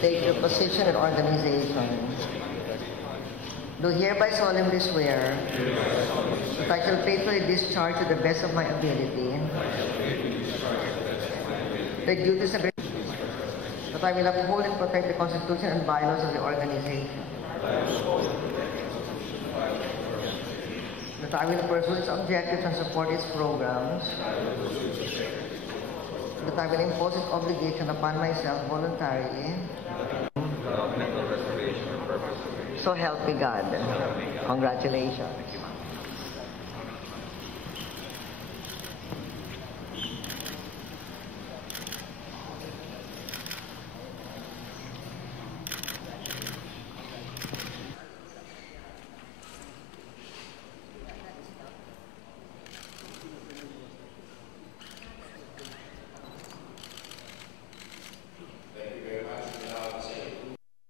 Take your position and organization. Do hereby solemnly swear that I shall faithfully discharge to the best of my ability the duties of that I will uphold and protect the Constitution and bylaws of the organization. That I will pursue its objectives and support its programs. That I will impose its obligation upon myself voluntarily. So help me God. Congratulations.